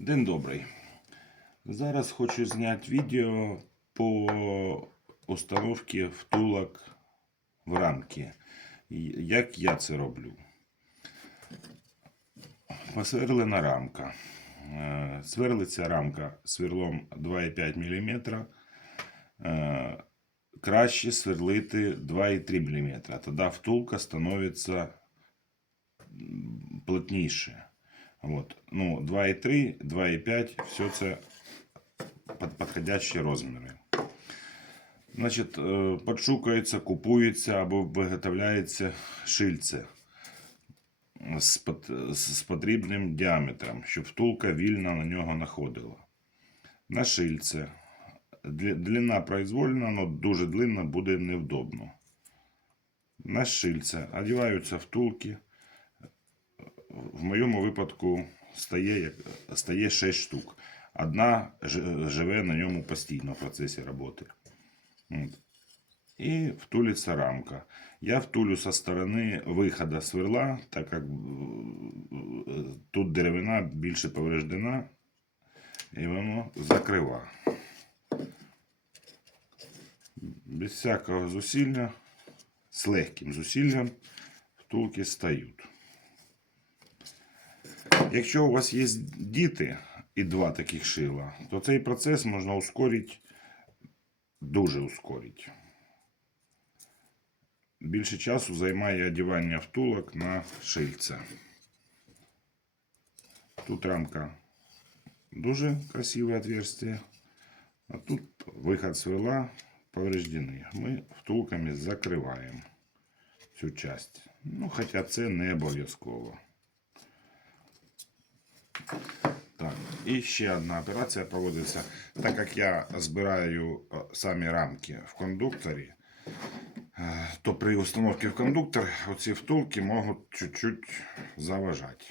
День добрий. Зараз хочу зняти відео по установці втулок в рамки. Як я це роблю? Посверлена рамка. Е, Сверлиться рамка сверлом 2,5 мм. Е, Краще сверлити 2,3 мм. Тоді втулка становиться плотніше. Вот. Ну, 2,3, 2,5, все це подходящі розміри. Значить, е, купується або виготовляється шильце з, пот- з з потрібним діаметром, щоб втулка вільно на нього находила. На шильце. Длина произвольна, але дуже длинна буде невдобно. На шильце одягаються втулки в моєму випадку стає, стає 6 штук. Одна живе на ньому постійно в процесі роботи. От. І втулиться рамка. Я втулю со сторони виходу сверла, так як е, тут деревина більше повреждена, і воно закрива. Без всякого зусилля, з легким зусиллям втулки стають. Якщо у вас є діти і два таких шила, то цей процес можна ускорити, дуже ускорити. Більше часу займає одягання втулок на шильце. Тут рамка дуже красиве отверстие, а тут виход свела повреждений. Ми втулками закриваємо цю часть. Ну, хоча це не обов'язково. Так, і ще одна операція проводиться. Так як я збираю е, самі рамки в кондукторі, е, то при установці в кондуктор оці втулки можуть чуть-чуть заважати.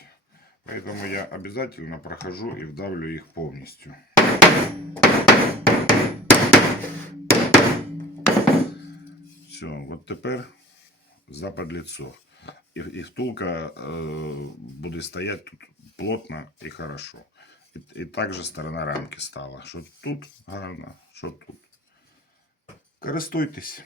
Поэтому я обязательно прохожу и вдавлю их полностью. Все, вот тепер заподлицо. І, і втулка е, буде стояти тут плотно і хорошо. І, і так же сторона рамки стала. Що тут гарно, що тут. Користуйтесь.